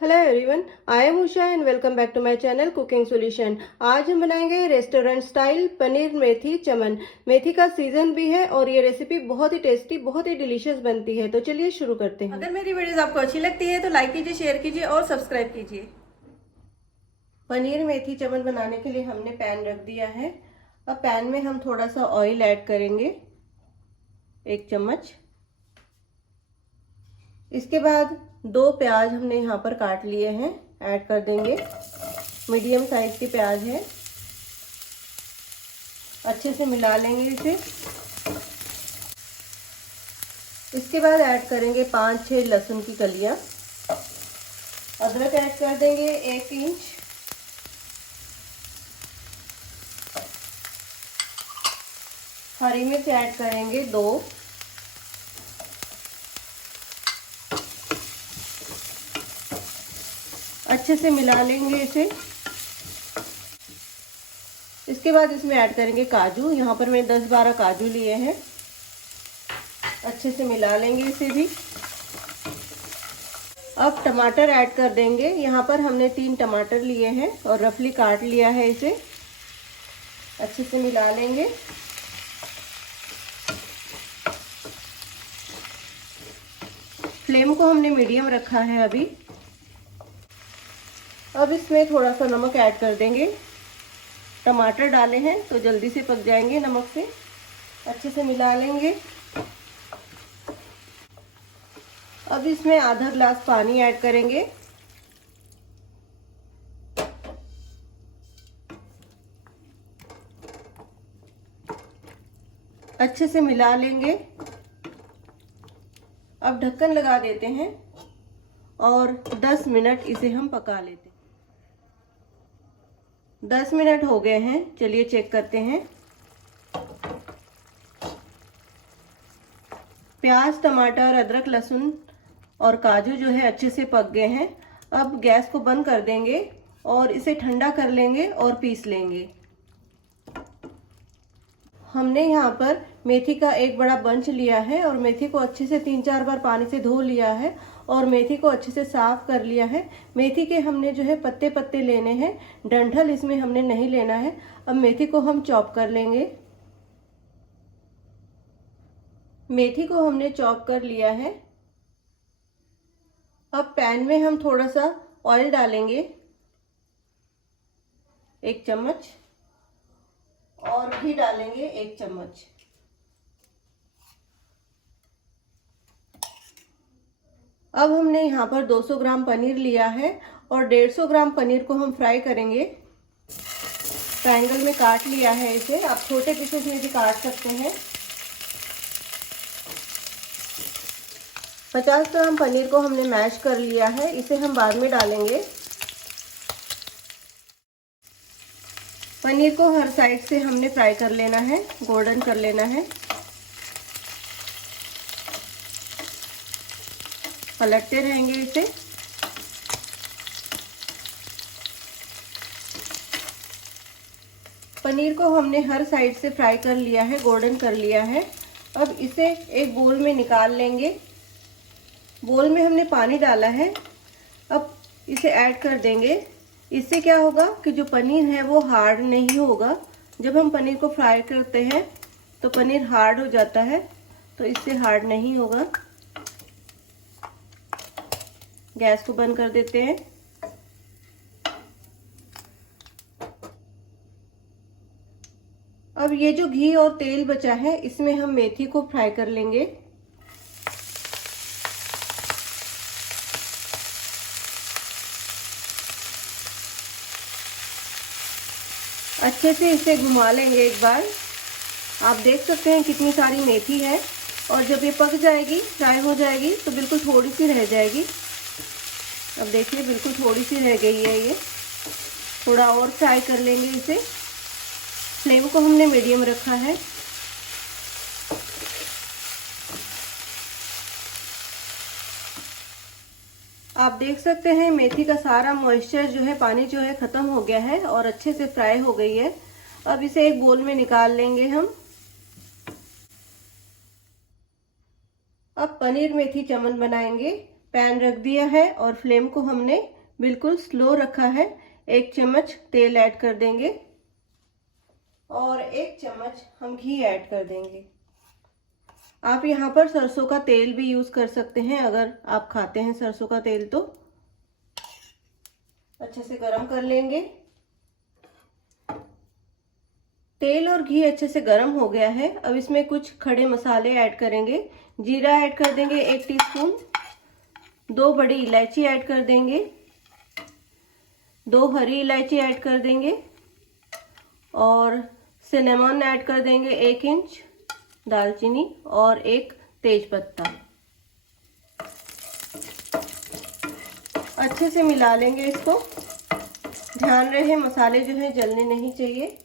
Hello everyone, I am Usha and welcome back to my channel cooking solution. आज हम बनाएंगे restaurant style paneer methi chaman. मेथी का सीजन भी है और ये रेसिपी बहुत ही टेस्टी, बहुत ही डिलीशियस बनती है। तो चलिए शुरू करते हैं। अगर मेरी वीडियोस आपको अच्छी लगती है तो लाइक कीजिए, शेयर कीजिए और सब्सक्राइब कीजिए। पनीर मेथी चमन बनाने के लिए हमने पैन रख दिया है। अब पैन में हम थोड़ा सा ऑयल ऐड करेंगे, 1 चम्मच। इसके बाद 2 प्याज हमने यहाँ पर काट लिए हैं, ऐड कर देंगे। मीडियम साइज के प्याज है। अच्छे से मिला लेंगे इसे। इसके बाद ऐड करेंगे 5-6 लहसुन की कलियां। अदरक ऐड कर देंगे 1 इंच। हरी मिर्च ऐड करेंगे 2। अच्छे से मिला लेंगे इसे। इसके बाद इसमें ऐड करेंगे काजू। यहाँ पर मैं 10-12 काजू लिए हैं। अच्छे से मिला लेंगे इसे भी। अब टमाटर ऐड कर देंगे। यहाँ पर हमने 3 टमाटर लिए हैं और रफली काट लिया है इसे। अच्छे से मिला लेंगे। फ्लेम को हमने मीडियम रखा है अभी। अब इसमें थोड़ा सा नमक ऐड कर देंगे। टमाटर डाले हैं तो जल्दी से पक जाएंगे नमक से। अच्छे से मिला लेंगे। अब इसमें आधा ग्लास पानी ऐड करेंगे। अच्छे से मिला लेंगे। अब ढक्कन लगा देते हैं और 10 मिनट इसे हम पका लेते हैं। 10 मिनट हो गए हैं, चलिए चेक करते हैं। प्याज, टमाटर, अदरक, लहसुन और काजू जो है अच्छे से पक गए हैं। अब गैस को बंद कर देंगे और इसे ठंडा कर लेंगे और पीस लेंगे। हमने यहाँ पर मेथी का एक बड़ा बंच लिया है और मेथी को अच्छे से 3-4 बार पानी से धो लिया है और मेथी को अच्छे से साफ कर लिया है। मेथी के हमने जो है पत्ते पत्ते लेने हैं, डंठल इसमें हमने नहीं लेना है। अब मेथी को हम चॉप कर लेंगे। मेथी को हमने चॉप कर लिया है। अब पैन में हम थोड़ा सा ऑयल डालेंगे, 1 चम्मच, और घी डालेंगे 1 चम्मच। अब हमने यहाँ पर 200 ग्राम पनीर लिया है और 150 ग्राम पनीर को हम फ्राई करेंगे। ट्रायंगल में काट लिया है इसे। आप छोटे पीसेस में भी काट सकते हैं। 50 ग्राम पनीर को हमने मैश कर लिया है, इसे हम बाद में डालेंगे। पनीर को हर साइड से हमने फ्राई कर लेना है, गोल्डन कर लेना है। पलटते रहेंगे इसे। पनीर को हमने हर साइड से फ्राई कर लिया है, गोल्डन कर लिया है। अब इसे एक बोल में निकाल लेंगे। बोल में हमने पानी डाला है। अब इसे ऐड कर देंगे। इससे क्या होगा कि जो पनीर है वो हार्ड नहीं होगा। जब हम पनीर को फ्राई करते हैं तो पनीर हार्ड हो जाता है, तो इससे हार्ड नहीं होगा। गैस को बंद कर देते हैं। अब ये जो घी और तेल बचा है इसमें हम मेथी को फ्राई कर लेंगे। अच्छे से इसे घुमा लेंगे एक बार। आप देख सकते हैं कितनी सारी मेथी है और जब ये पक जाएगी, फ्राई हो जाएगी, तो बिल्कुल थोड़ी सी रह जाएगी। अब देखिए बिल्कुल थोड़ी सी रह गई है ये। थोड़ा और फ्राई कर लेंगे इसे। फ्लेम को हमने मीडियम रखा है। आप देख सकते हैं मेथी का सारा मॉइस्चर जो है, पानी जो है खत्म हो गया है और अच्छे से फ्राई हो गई है। अब इसे एक बोल में निकाल लेंगे हम। अब पनीर मेथी चमन बनाएंगे। पैन रख दिया है और फ्लेम को हमने बिल्कुल स्लो रखा है। 1 चम्मच तेल ऐड कर देंगे और 1 चम्मच हम घी ऐड कर देंगे। आप यहाँ पर सरसों का तेल भी यूज कर सकते हैं अगर आप खाते हैं सरसों का तेल तो। अच्छे से गरम कर लेंगे। तेल और घी अच्छे से गरम हो गया है। अब इसमें कुछ खड़े मसाले ऐड करेंगे। जीरा ऐड कर देंगे 1 टीस्पून, 2 बड़ी इलायची ऐड कर देंगे, 2 हरी इलायची ऐड कर देंगे और सिनेमन ऐड कर देंगे 1 इंच, दालचीनी और 1 तेज पत्ता। अच्छे से मिला लेंगे इसको। ध्यान रहे मसाले जो है जलने नहीं चाहिए।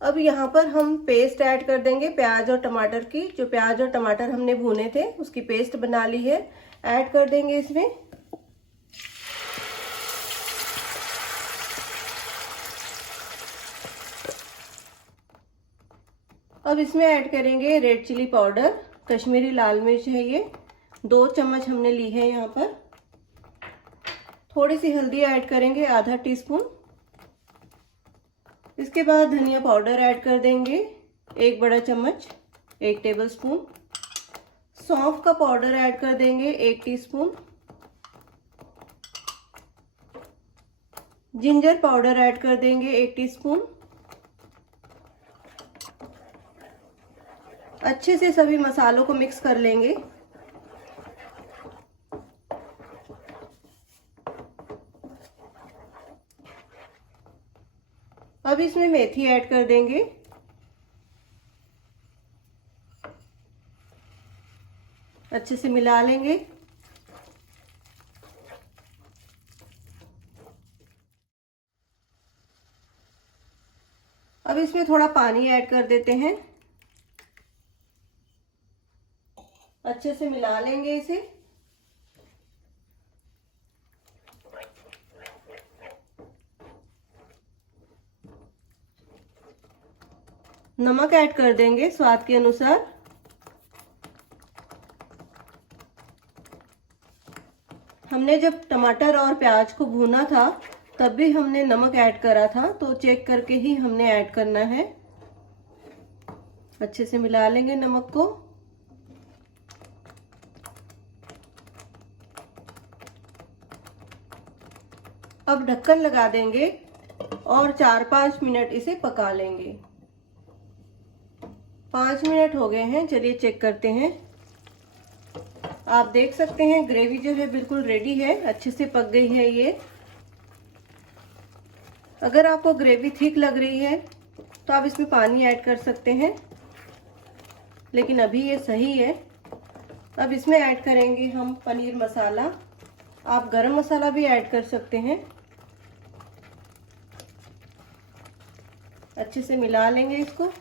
अब यहाँ पर हम पेस्ट ऐड कर देंगे प्याज और टमाटर की। जो प्याज और टमाटर हमने भुने थे उसकी पेस्ट बना ली है, ऐड कर देंगे इसमें। अब इसमें ऐड करेंगे रेड चिली पाउडर, कश्मीरी लाल मिर्च है ये, 2 चम्मच हमने ली है यहाँ पर। थोड़ी सी हल्दी ऐड करेंगे, आधा टीस्पून। इसके बाद धनिया पाउडर ऐड कर देंगे 1 बड़ा चम्मच, 1 टेबलस्पून। सौंफ का पाउडर ऐड कर देंगे 1 टीस्पून। जिंजर पाउडर ऐड कर देंगे 1 टीस्पून। अच्छे से सभी मसालों को मिक्स कर लेंगे। अब इसमें मेथी ऐड कर देंगे। अच्छे से मिला लेंगे। अब इसमें थोड़ा पानी ऐड कर देते हैं। अच्छे से मिला लेंगे इसे। नमक ऐड कर देंगे स्वाद के अनुसार। हमने जब टमाटर और प्याज को भूना था तब भी हमने नमक ऐड करा था, तो चेक करके ही हमने ऐड करना है। अच्छे से मिला लेंगे नमक को। अब ढक्कन लगा देंगे और 4-5 मिनट इसे पका लेंगे। 5 मिनट हो गए हैं, चलिए चेक करते हैं। आप देख सकते हैं ग्रेवी जो है बिल्कुल रेडी है, अच्छे से पक गई है ये। अगर आपको ग्रेवी थिक लग रही है तो आप इसमें पानी ऐड कर सकते हैं, लेकिन अभी ये सही है। अब इसमें ऐड करेंगे हम पनीर मसाला। आप गरम मसाला भी ऐड कर सकते हैं। अच्छे से मिला लेंगे इसको।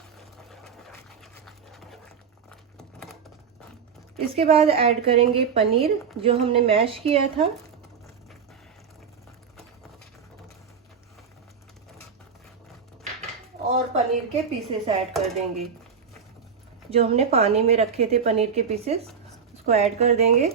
इसके बाद ऐड करेंगे पनीर जो हमने मैश किया था। और पनीर के पीसेस ऐड कर देंगे। जो हमने पानी में रखे थे पनीर के पीसेस, उसको ऐड कर देंगे।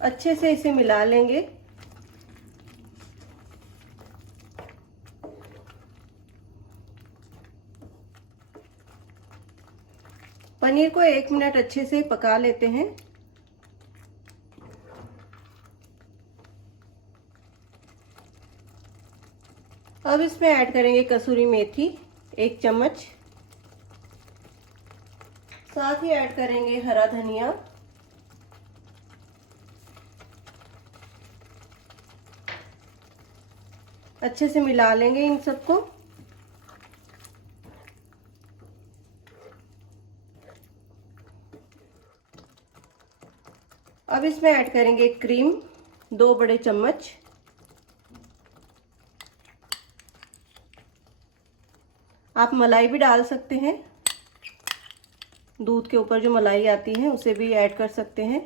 अच्छे से इसे मिला लेंगे। पनीर को 1 मिनट अच्छे से पका लेते हैं। अब इसमें ऐड करेंगे कसूरी मेथी 1 चम्मच, साथ ही ऐड करेंगे हरा धनिया। अच्छे से मिला लेंगे इन सबको। अब इसमें ऐड करेंगे क्रीम 2 बड़े चम्मच। आप मलाई भी डाल सकते हैं, दूध के ऊपर जो मलाई आती है उसे भी ऐड कर सकते हैं।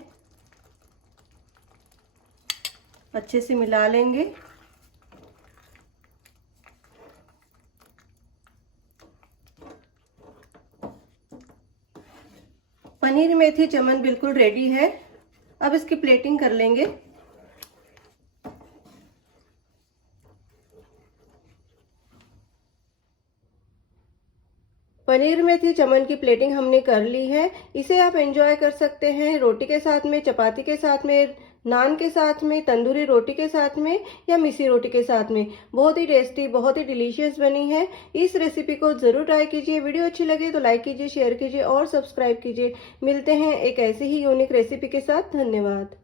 अच्छे से मिला लेंगे। पनीर मेथी चमन बिल्कुल रेडी है। अब इसकी प्लेटिंग कर लेंगे। पनीर मेथी चमन की प्लेटिंग हमने कर ली है। इसे आप एंजॉय कर सकते हैं रोटी के साथ में, चपाती के साथ में, नान के साथ में, तंदूरी रोटी के साथ में या मिसी रोटी के साथ में। बहुत ही टेस्टी, बहुत ही डिलीशियस बनी है। इस रेसिपी को जरूर ट्राई कीजिए। वीडियो अच्छी लगे तो लाइक कीजिए, शेयर कीजिए और सब्सक्राइब कीजिए। मिलते हैं एक ऐसी ही यूनिक रेसिपी के साथ। धन्यवाद।